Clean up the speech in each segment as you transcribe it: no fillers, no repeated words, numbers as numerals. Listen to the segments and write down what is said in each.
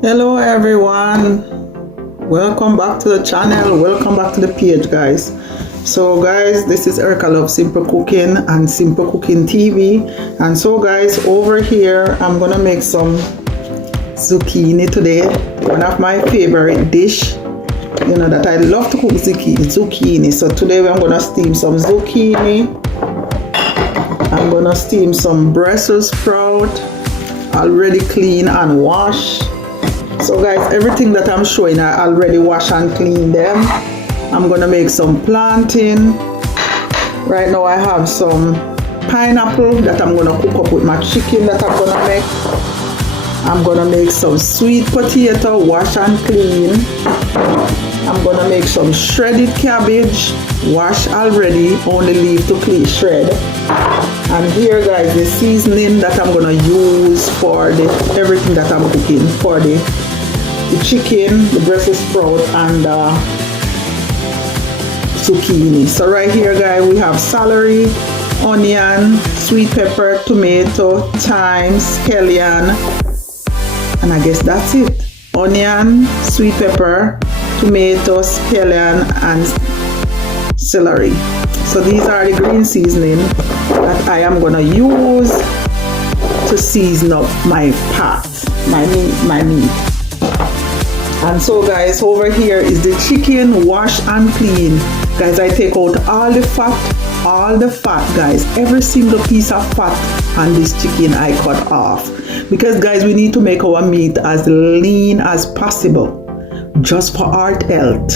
Hello everyone, welcome back to the channel, welcome back to the page guys. So guys, this is Erica Love Simple Cooking and Simple Cooking TV. And so guys, over here I'm gonna make some zucchini today, one of my favorite dish. You know that I love to cook zucchini. So today I'm gonna steam some zucchini. I'm gonna steam some Brussels sprout, already clean and wash. So guys, everything that I'm showing I already wash and clean them. I'm gonna make some plantain. Right now I have some pineapple that I'm gonna cook up with my chicken that I'm gonna make. I'm gonna make some sweet potato, wash and clean. I'm gonna make some shredded cabbage, wash already, only leave to clean shred. And here guys, the seasoning that I'm gonna use for everything that I'm cooking, for the chicken, the Brussels sprout, and zucchini. So right here guys, we have celery, onion, sweet pepper, tomato, thyme, scallion, and I guess that's it. Onion, sweet pepper, tomato, scallion, and celery. So these are the green seasoning that I am gonna use to season up my pot, my meat. And so guys, over here is the chicken, wash and clean. Guys, I take out all the fat guys, every single piece of fat on this chicken I cut off. Because guys, we need to make our meat as lean as possible, just for our health.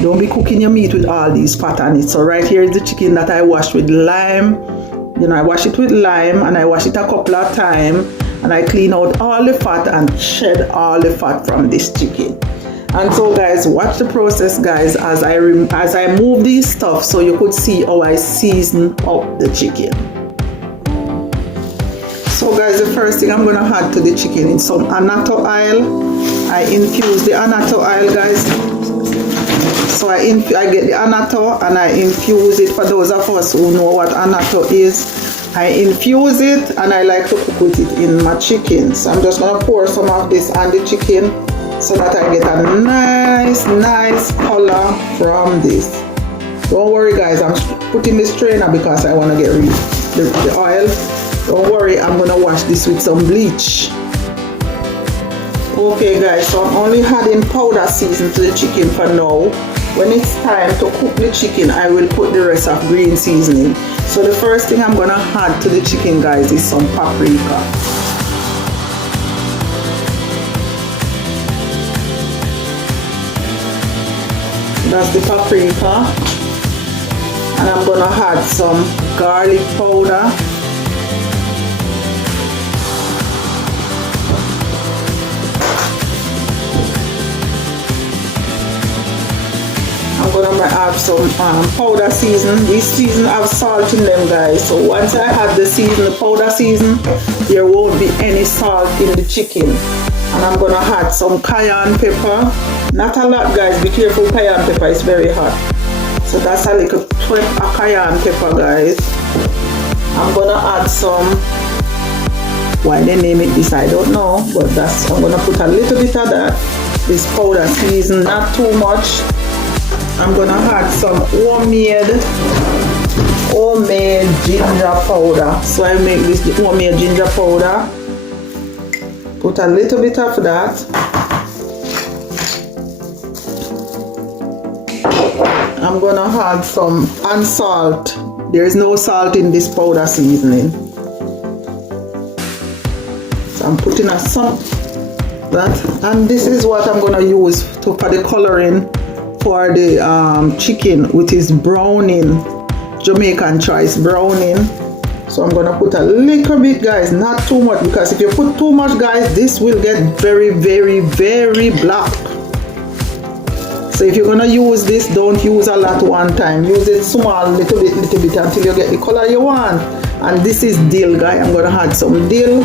Don't be cooking your meat with all these fat on it. So right here is the chicken that I washed with lime. You know, I wash it with lime and I wash it a couple of times. And I clean out all the fat and shed all the fat from this chicken. And so guys, watch the process guys as I move these stuff so you could see how I season up the chicken. So guys, the first thing I'm gonna add to the chicken is some annatto oil. I infuse the annatto oil guys. So I get the annatto and I infuse it. For those of us who know what annatto is, I infuse it and I like to cook with it in my chicken. So I'm just gonna pour some of this on the chicken so that I get a nice color from this. Don't worry guys, I'm putting the strainer because I want to get rid of the oil. Don't worry, I'm gonna wash this with some bleach. Okay guys, so I'm only adding powder season to the chicken for now. When it's time to cook the chicken, I will put the rest of green seasoning. So the first thing I'm gonna add to the chicken guys is some paprika. That's the paprika. And I'm gonna add some garlic powder. I'm gonna add some powder season. These season have salt in them guys. So once I add the powder season, there won't be any salt in the chicken. And I'm gonna add some cayenne pepper. Not a lot guys, be careful, cayenne pepper is very hot. So that's a little twist of cayenne pepper guys. I'm gonna add some, why they name it this I don't know, but I'm gonna put a little bit of that. This powder season, not too much. I'm gonna add some homemade ginger powder. So I make this homemade ginger powder. Put a little bit of that. I'm gonna add some unsalt. There is no salt in this powder seasoning. So I'm putting some that, and this is what I'm gonna use for the coloring for the chicken, which is browning, Jamaican choice browning. So I'm gonna put a little bit guys, not too much, because if you put too much guys, this will get very black. So if you're gonna use this, don't use a lot one time. Use it small, little bit until you get the color you want. And this is dill guys. I'm gonna add some dill.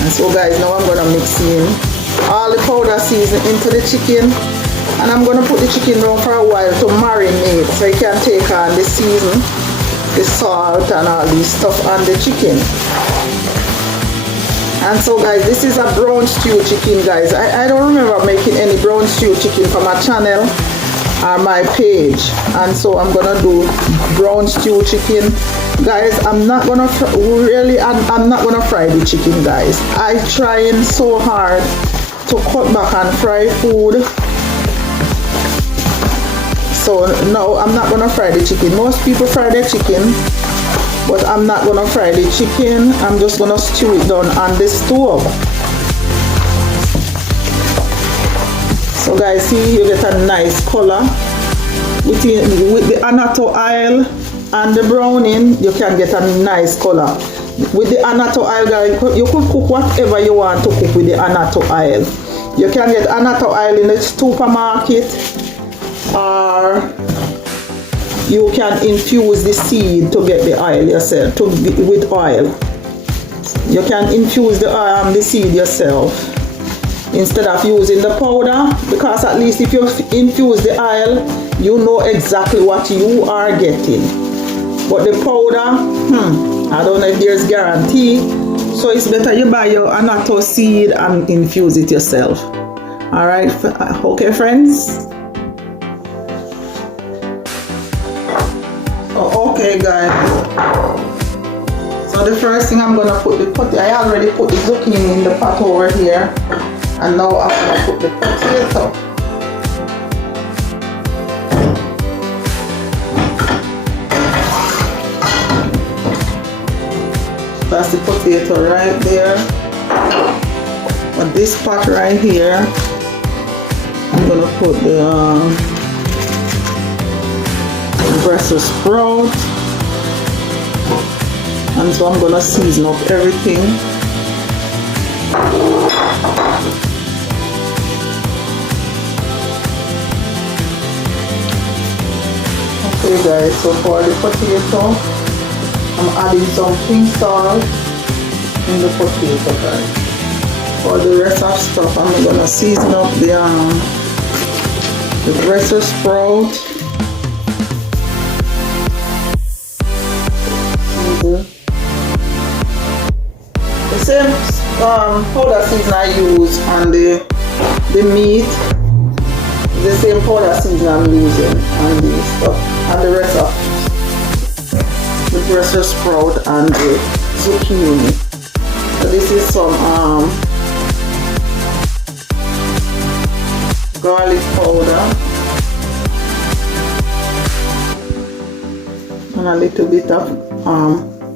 And so guys, now I'm gonna mix in all the powder seasoning into the chicken. And I'm going to put the chicken down for a while to marinate so it can take on the season. the salt and all this stuff on the chicken. And so guys, this is a brown stew chicken, guys. I don't remember making any brown stew chicken for my channel or my page, and so I'm gonna do brown stew chicken, guys. I'm not gonna I'm not gonna fry the chicken, guys. I trying so hard to cut back on fried food, so no, I'm not gonna fry the chicken. Most people fry their chicken, but I'm not gonna fry the chicken. I'm just gonna stew it down on the stove. So guys, see, you get a nice color with the annatto oil and the browning. You can get a nice color with the annatto oil, guys. You could cook whatever you want to cook with the annatto oil. You can get annatto oil in the supermarket, or you can infuse the seed to get the oil yourself, with oil. You can infuse the seed yourself instead of using the powder, because at least if you infuse the oil, you know exactly what you are getting. But the powder, I don't know if there's guarantee, so it's better you buy your annatto seed and infuse it yourself. Alright, okay friends? Okay guys, so the first thing I'm gonna put I already put the zucchini in the pot over here, and now I'm gonna put the potato. That's the potato right there. But this pot right here, I'm gonna put the Brussels sprout, and so I'm gonna season up everything. Okay guys, so for the potato, I'm adding some pink salt in the potato, guys. For the rest of stuff, I'm gonna season up the Brussels sprout. The same powder season I use on the meat, the same powder season I'm using on the stuff, and the rest of the Brussels sprout and the zucchini. So this is some garlic powder and a little bit of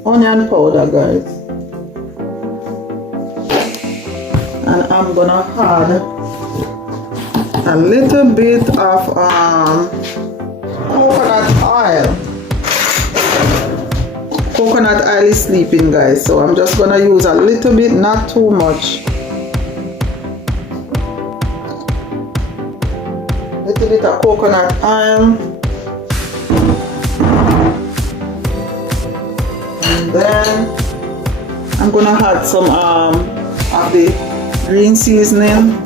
onion powder, guys. And I'm gonna add a little bit of coconut oil. Coconut oil is sleeping, guys, so I'm just gonna use a little bit, not too much. Little bit of coconut oil. And then I'm gonna add some of the green seasoning.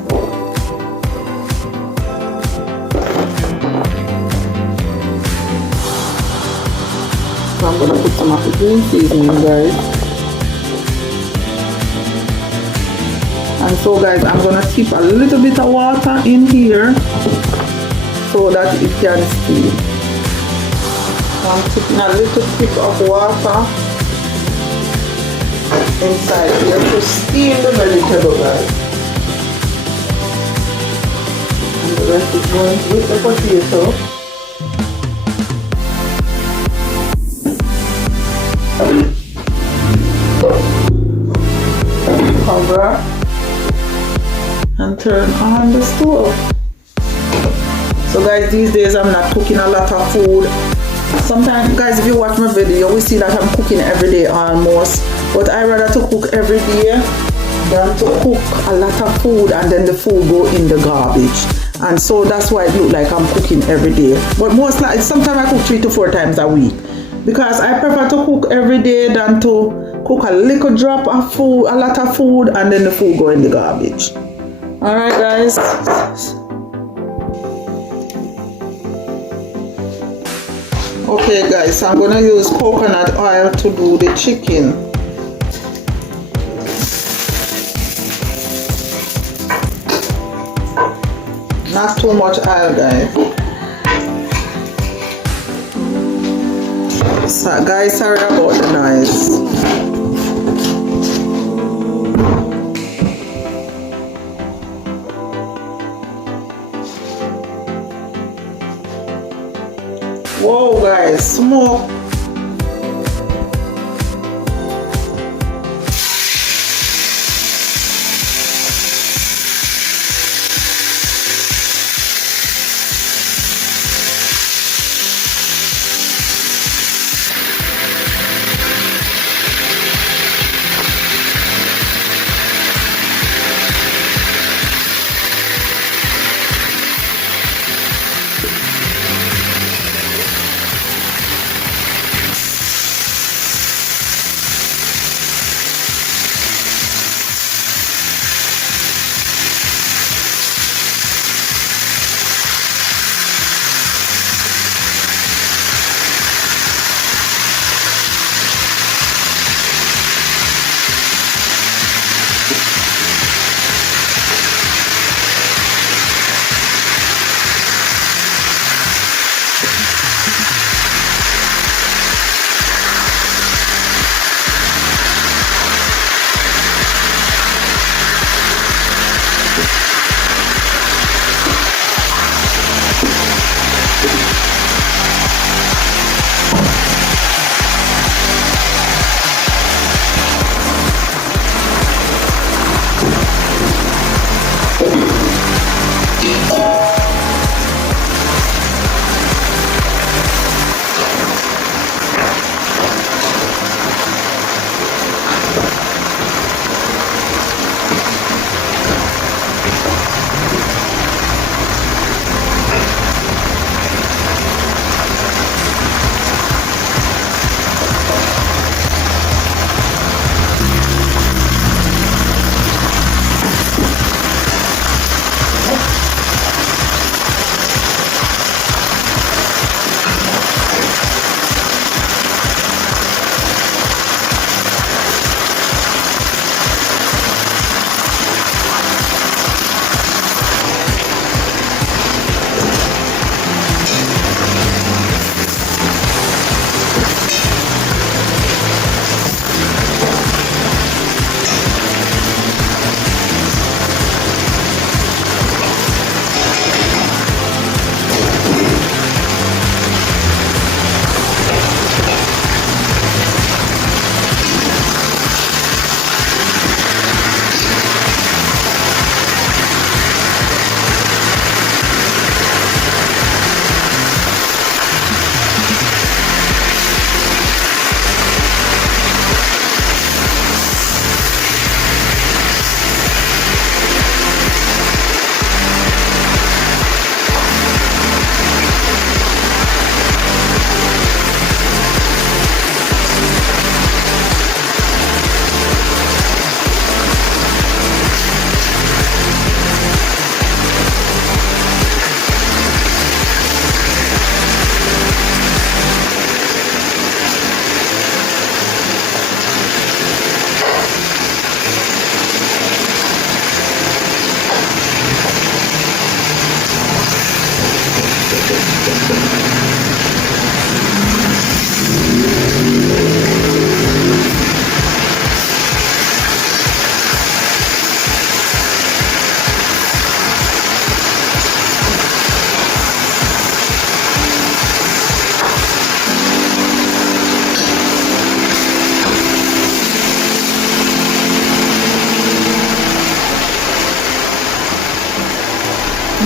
So I'm gonna put some of the green seasoning, guys. And so guys, I'm gonna keep a little bit of water in here so that it can steam. So I'm keeping a little tip of water inside here to steam the vegetable, guys. And the rest is going with the potato. Cover and turn on the stove. So guys, these days I'm not cooking a lot of food. Sometimes, guys, if you watch my video, you will see that I'm cooking every day almost. But I rather to cook every day than to cook a lot of food and then the food go in the garbage. And so that's why it look like I'm cooking every day. But most likely, sometimes I cook 3 to 4 times a week, because I prefer to cook every day than to cook a little drop of food, a lot of food, and then the food go in the garbage. Alright guys. Okay guys, so I'm gonna use coconut oil to do the chicken. Not too much oil guys. So guys, sorry about the noise. Whoa guys, smoke.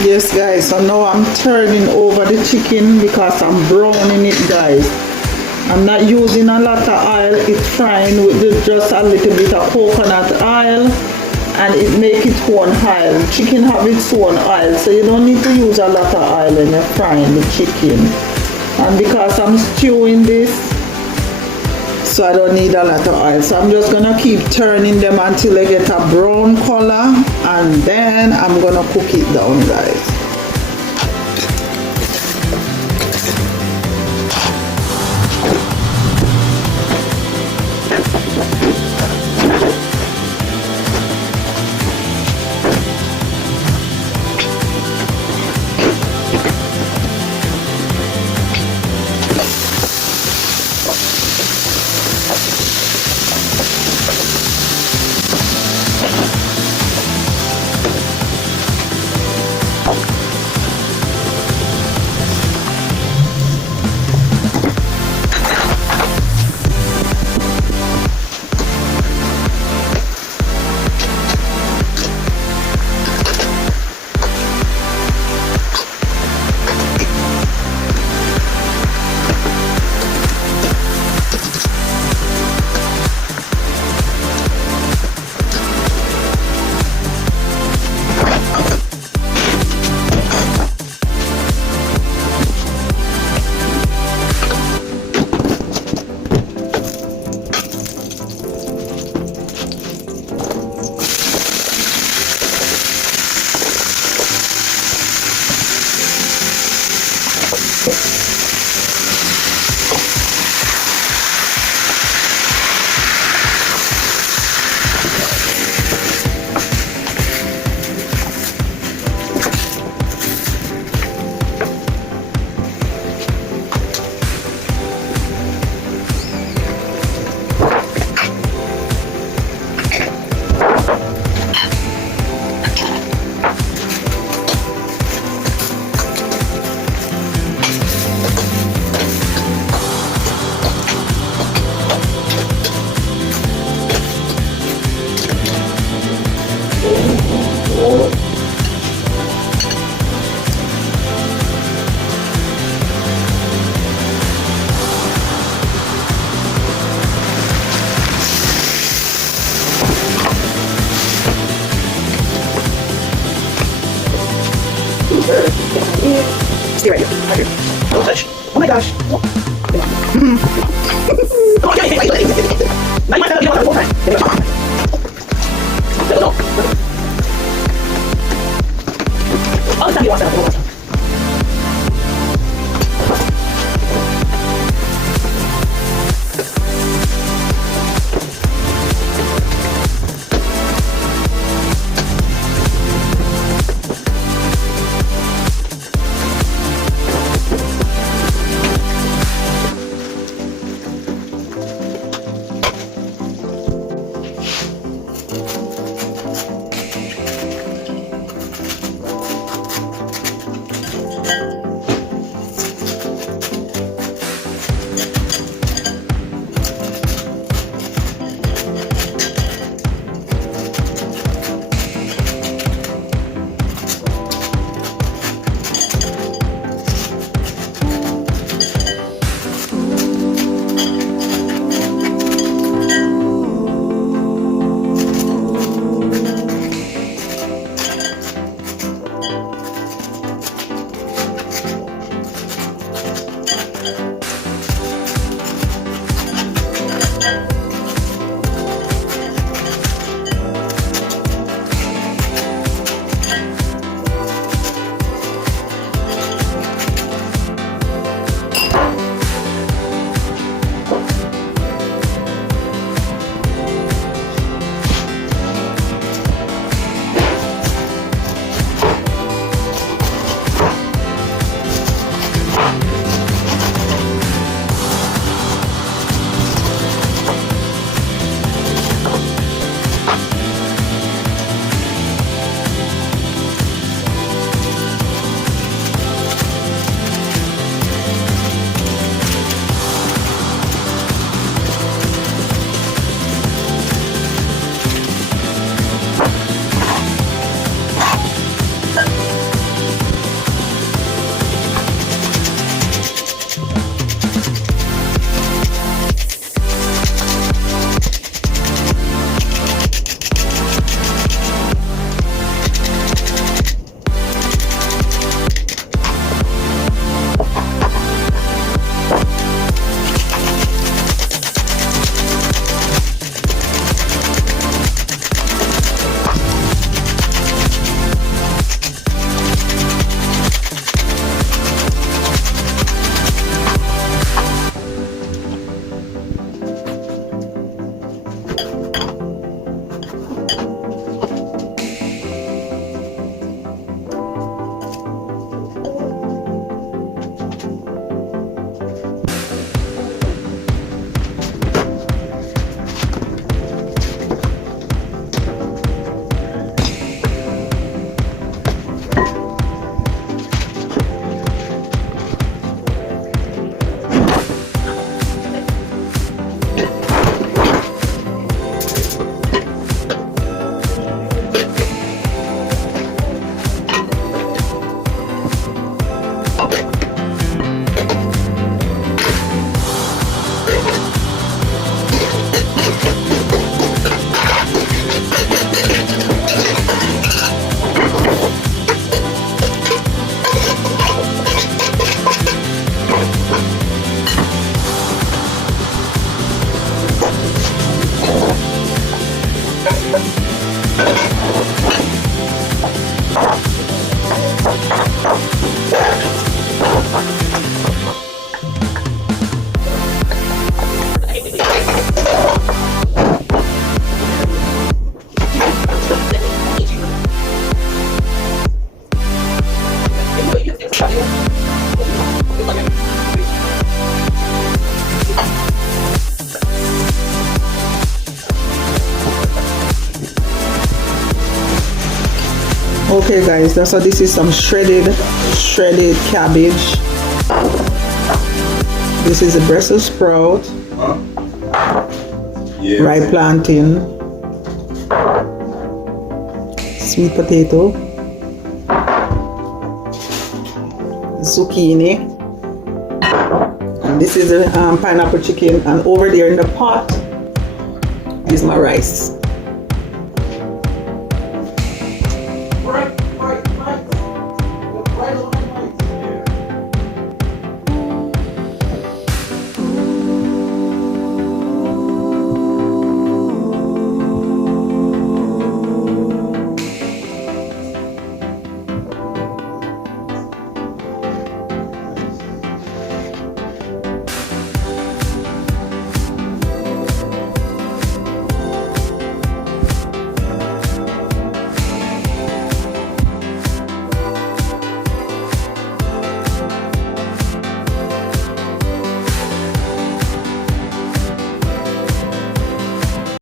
Yes guys, so now I'm turning over the chicken because I'm browning it guys. I'm not using a lot of oil, it's frying with just a little bit of coconut oil and it make its own oil. Chicken have its own oil, so you don't need to use a lot of oil when you're frying the chicken. And because I'm stewing this, so I don't need a lot of oil, so I'm just gonna keep turning them until they get a brown color and then I'm gonna cook it down guys. Don't touch. Oh my gosh. Come on, wait. I might have one more time. No. All the time you want that. Okay guys, so this is some shredded cabbage. This is a Brussels sprout, rye plantain, sweet potato, zucchini, and this is a pineapple chicken, and over there in the pot is my rice.